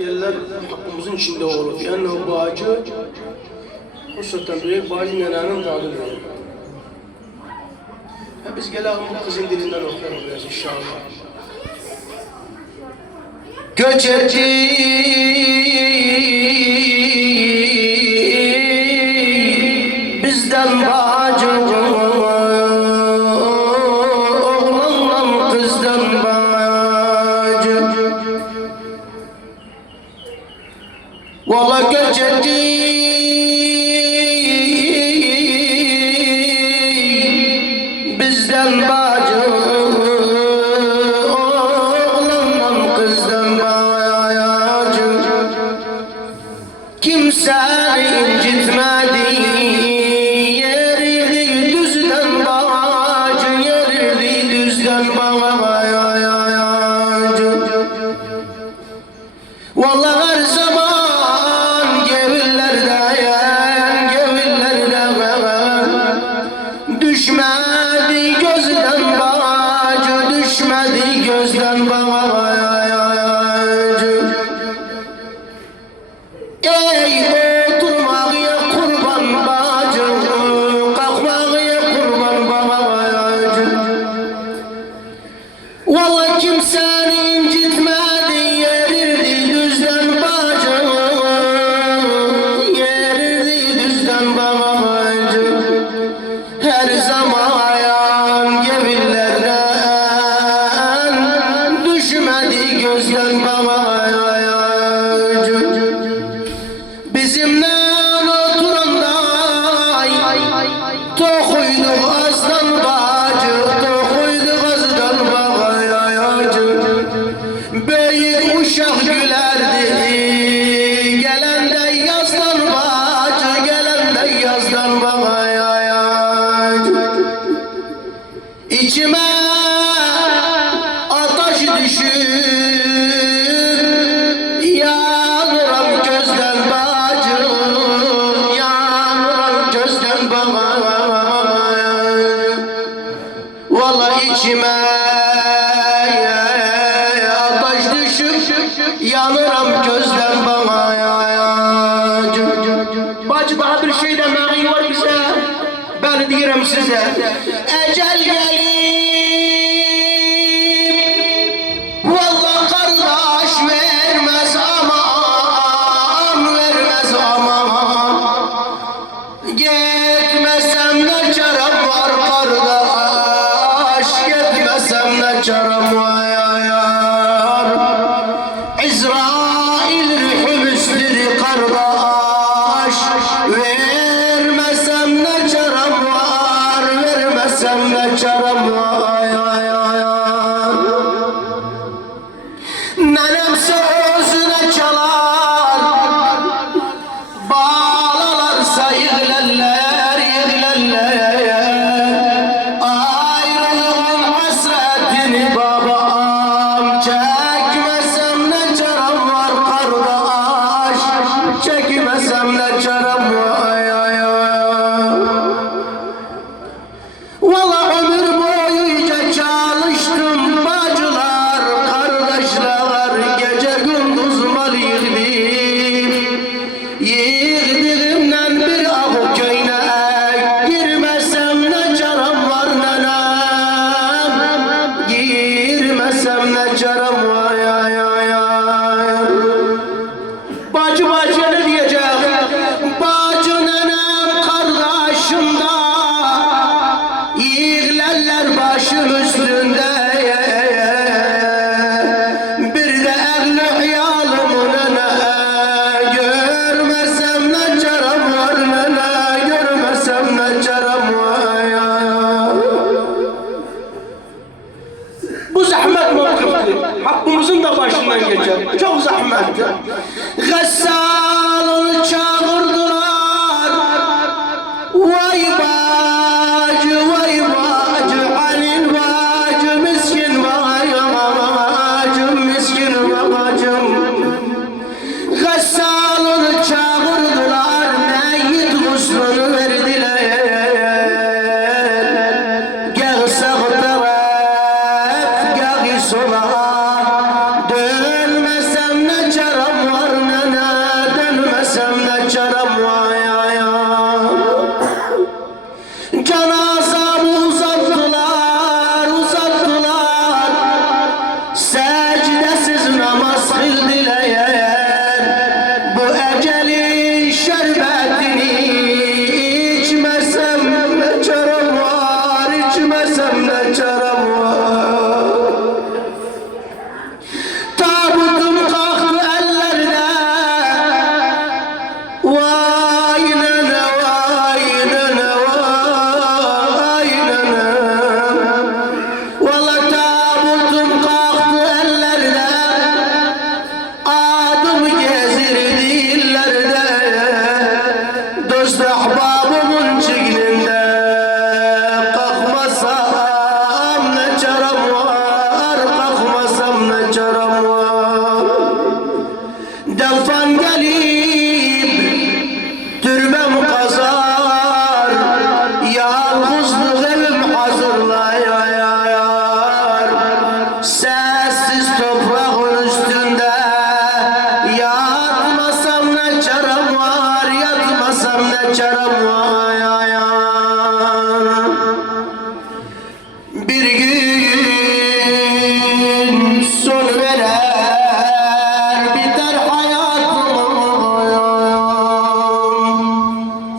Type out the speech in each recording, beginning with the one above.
Yerler hakkımızın içinde olur. Yani bu acı hususen büyük bacı nenenin tadıdır. Biz gelelim bu kızın dilinden okuyalım biraz inşallah. Göç etti bizden bacı, oğlanla kızdan bacı. Valla göç etti bizden bacı, oğlanla kızdan bacı. Kimseni incitmedi, yerli düzden bacı, yerli düzden bacı. Vallahi her zaman gevillerden düşmedi gözden bacı, düşmedi gözden bacı. Ey oturmaya kurban bacı, kalkmaya kurban bacı. Vallahi kimseni incitmedi, yerirdi düzden bacı, yerirdi düzden bacı. Her zaman gevillerden düşmedi gözden bacı. Bizimle oturanda tokuydu azdan bacı, tokuydu azdan bacı. Büyük uşak gülerdi, gelende yazdan bacı, gelende yazdan bacı. İçime ateş düşür, yanıram gözden bacı, yanıram gözden bacı. Vallahi içime ateş düşür, yanıram gözden bacı. Bacı daha bir şey demeyi var bize, ben diyorum size. Ecel gelir, vallahi kardeş vermez aman, vermez aman. Gitmesem ne çarem var kardeş, gitmesem ne çarem var. İsrail rühümüzdür kardeş, vermesem ne çarem var, vermesem ne çarem var. Nenem sözüne çalar, bağlarsa yığılarlar, yığılarlar. Ayrılığın hasretini babam, çekmesem ne çarem var kardeş, çekmesem ne çarem var. Vallahi ömür boyunca çalıştım bacılar, kardeşler, gece gündüz mal yığdım. Yığdığımdan bir avu köyüne girmesem ne çarem var nenem, girmesem ne çarem var. Bacı ne diyecek? Bacı nenem kardeşim da yığılarlar başım üstünde. Bir de ehli hıyalım nene, görmesem ne çarem var nene, görmesem ne çarem var. Bu zahmet mevkifti, hakkımızın da başından geçer, çok zahmetti. Gassalını çağırdılar, vay bacı, vay bacı, Halil bacı, miskin bacım, miskin bacım. Gassalını çağırdılar, meyyit guslunu verdiler. Gel sağ taraf, gel sola, dönmesem ne çarem var. Defan gelip türbem kazar, yalnızlık evim hazırlayar. Sessiz toprağın üstünde yatmasam ne çarem var, yatmasam ne çarem var. Bir gün son verer, biter hayatım.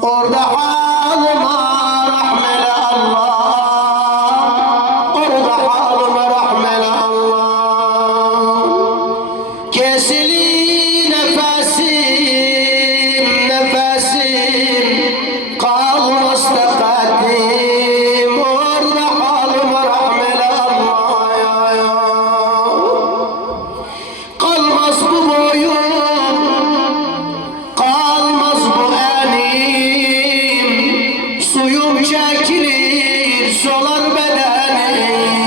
Orada halıma rahmele Allah, orada halıma rahmele Allah. Kesili nefesim, nefesim kalmaz takatim, orada halıma rahmele Allah ya. Kalmaz bu boyum, kalmaz bu enim, suyum çekilir solar bedenim.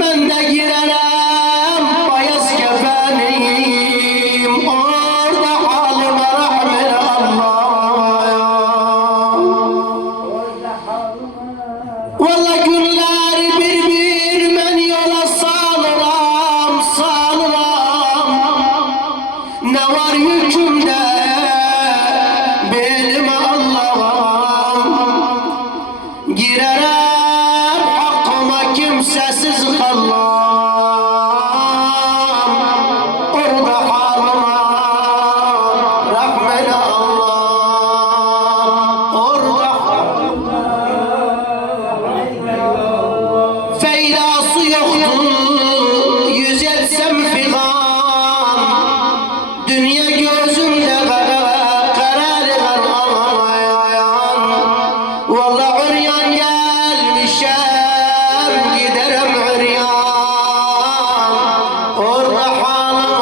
Ben de girerem bayaz kefenim, orada halıma rahmele Allah ya. Vallahi günler bir bir men yola salıram, salıram. Ne var yükümde benim Allah'ım. Girerem hakkıma kimsesiz kallam, orada halıma rahmele Allah, orada halıma. Feydası yoktu yüz etsem figan, dünya gözümde kararı karamayan. Vallahi üryan gelmişem, giderim üryan, orada halıma,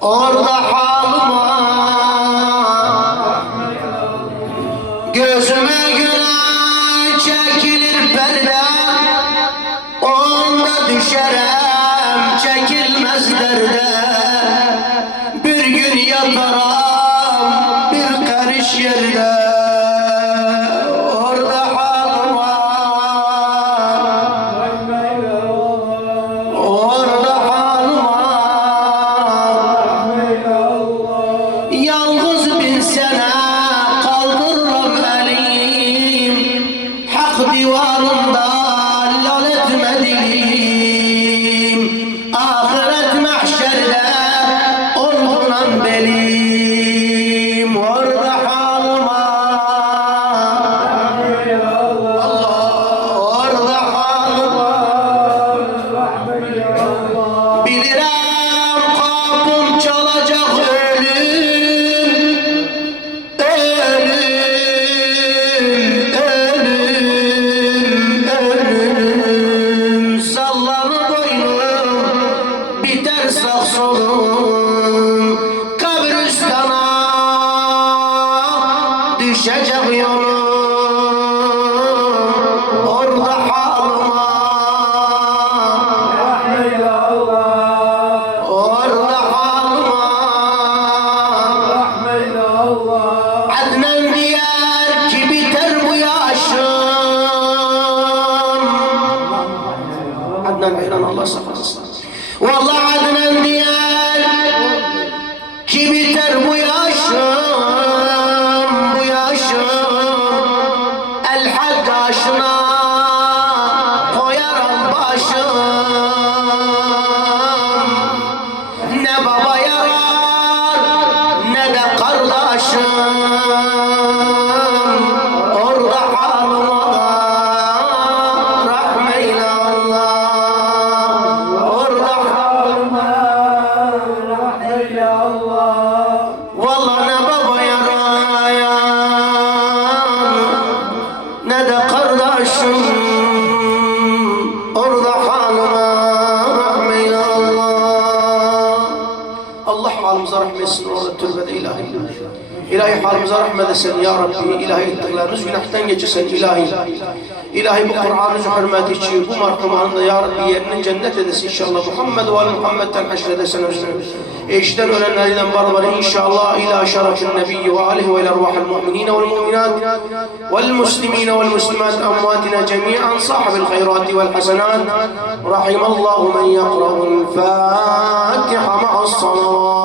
orada halıma. Gözüme günah çekilir perde, onda düşerem çekilmez derde. Bir gün yatarım bir karış yerde, orada halıma, orada halıma. Yalnız bin sene kaldırırım elim, hak divarında lal etme dilim. Ahiret mahşerde olgunan belim, orada halıma Allah, orada halıma. Bilirim kapım çalacak ölüm, ölüm, ölüm. Sallanır boynum, biter sağ solum. Kabristana düşecek yolum, orada halıma, orada halıma. Adnan diyer ki biter bu yaşım. Adnan Beyran Allah saklasın. Vallahi Adnan diyer ki biter bu yaşım, bu yaşım. El hak aşına koyarım başım. Ne baba yarar ne de kardeşim, orada halıma rahmeyle Allah, orada halıma rahmeyle Allah. Vallahi ne baba yarar ne de kardeşim, orada halıma rahmeyle Allah. Allah halimize rahmet etsin, orada türbede ilahi. İlahi halimize rahmet etsin ya Rabbi. İlahi ettiklerimiz günahtan geçirsen ilahi. İlahi bu Kur'an'ın hürmeti için bu markamanın da ya Rabbi yerinin cennet edesin inşallah. Muhammed ve Muhammed'den haşredesen eşten ölenlerden barbarı inşallah ila şerefin nebiyyi ve alihi ve ila arvahil mu'minine vel mu'minat vel muslimine vel muslimat amwatina cemi'an sahibil hayrati vel hasenat rahimallahu men yakra'ul fatiha ma'as salavat.